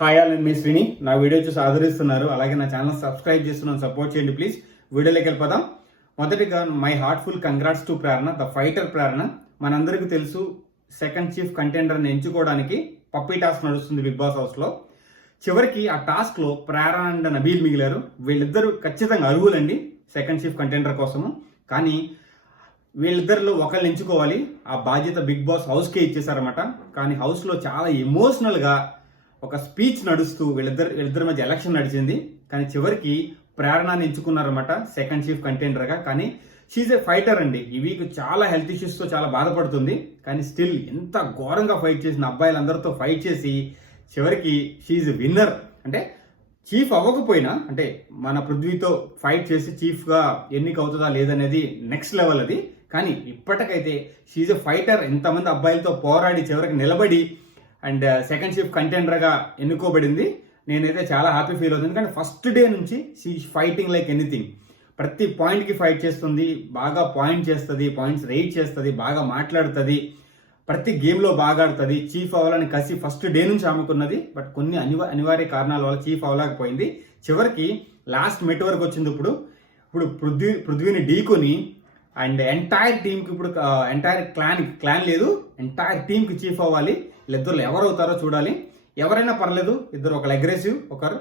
Hi all, నేను మీ శ్రీని. నా video చూసి ఆదరిస్తున్నారు, అలాగే నా ఛానల్ సబ్స్క్రైబ్ చేస్తున్నాను, సపోర్ట్ చేయండి ప్లీజ్. వీడియోలోకి వెళ్ళిపోదాం. మొదటిగా my heartful congrats to Prerana, the fighter Prerana. మనందరికీ తెలుసు, సెకండ్ చీఫ్ కంటెండర్ని ఎంచుకోవడానికి పప్పీ టాస్క్ నడుస్తుంది బిగ్ బాస్ హౌస్లో. చివరికి ఆ టాస్క్లో ప్రేరణ అండ్ నబీల్ మిగిలారు. వీళ్ళిద్దరూ ఖచ్చితంగా అర్హులండి సెకండ్ చీఫ్ కంటెండర్ కోసము. కానీ వీళ్ళిద్దరిలో ఒకళ్ళు ఎంచుకోవాలి, ఆ బాధ్యత బిగ్ బాస్ హౌస్కే ఇచ్చేసారన్నమాట. కానీ హౌస్లో చాలా ఎమోషనల్గా ఒక స్పీచ్ నడుస్తూ వీళ్ళిద్దరి మధ్య ఎలక్షన్ నడిచింది. కానీ చివరికి ప్రేరణని ఎంచుకున్నారన్నమాట సెకండ్ చీఫ్ కంటెండర్గా. కానీ షీజ్ ఏ ఫైటర్ అండి. ఈ వీక్ చాలా హెల్త్ ఇష్యూస్తో చాలా బాధపడుతుంది. కానీ స్టిల్ ఎంత ఘోరంగా ఫైట్ చేసిన, అబ్బాయిలందరితో ఫైట్ చేసి చివరికి షీజ్ విన్నర్. అంటే చీఫ్ అవ్వకపోయినా, అంటే మన పృథ్వీతో ఫైట్ చేసి చీఫ్గా ఎన్నిక అవుతుందా లేదనేది నెక్స్ట్ లెవెల్ అది. కానీ ఇప్పటికైతే షీజ్ ఎ ఫైటర్. ఎంతమంది అబ్బాయిలతో పోరాడి చివరికి నిలబడి అండ్ సెకండ్ చీఫ్ కంటెండర్గా ఎన్నుకోబడింది. నేనైతే చాలా హ్యాపీ ఫీల్ అవుతుంది. ఎందుకంటే ఫస్ట్ డే నుంచి షీ ఫైటింగ్ లైక్ ఎనీథింగ్. ప్రతి పాయింట్కి ఫైట్ చేస్తుంది, బాగా పాయింట్ చేస్తుంది, పాయింట్స్ రైట్ చేస్తుంది, బాగా మాట్లాడుతుంది, ప్రతి గేమ్లో బాగా ఆడుతుంది. చీఫ్ అవ్వాలని కసి ఫస్ట్ డే నుంచి ఆమెకున్నది. బట్ కొన్ని అనివార్య కారణాల వల్ల చీఫ్ అవ్వలేకపోయింది. చివరికి లాస్ట్ మెట్ వరకు వచ్చింది. ఇప్పుడు పృథ్వీని ఢీకొని అండ్ ఎంటైర్ టీంకి, ఇప్పుడు ఎంటైర్ క్లాన్ లేదు, ఎంటైర్ టీంకి చీఫ్ అవ్వాలి. వీళ్ళిద్దరు ఎవరు అవుతారో చూడాలి. ఎవరైనా పర్లేదు, ఇద్దరు ఒకరు అగ్రెసివ్, ఒకరు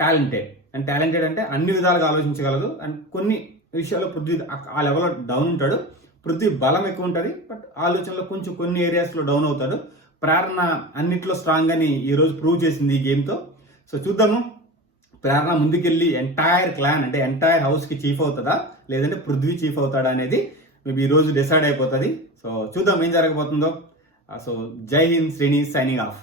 టాలెంటెడ్. అండ్ టాలెంటెడ్ అంటే అన్ని విధాలుగా ఆలోచించగలదు. అండ్ కొన్ని విషయాల్లో పృథ్వీ ఆ లెవెల్లో డౌన్ ఉంటాడు. పృథ్వీ బలం ఎక్కువ ఉంటుంది, బట్ ఆలోచనలో కొంచెం కొన్ని ఏరియాస్లో డౌన్ అవుతాడు. ప్రేరణ అన్నిట్లో స్ట్రాంగ్ అని ఈరోజు ప్రూవ్ చేసింది ఈ గేమ్తో. సో చూద్దాము, ప్రేరణ ముందుకెళ్ళి ఎంటైర్ క్లాన్ అంటే ఎంటైర్ హౌస్కి చీఫ్ అవుతుందా లేదంటే పృథ్వీ చీఫ్ అవుతాడా అనేది మేబీ ఈ రోజు డిసైడ్ అయిపోతుంది. సో చూద్దాం ఏం జరగబోతుందో. సో జై హింద్, శ్రీని సైనింగ్ ఆఫ్.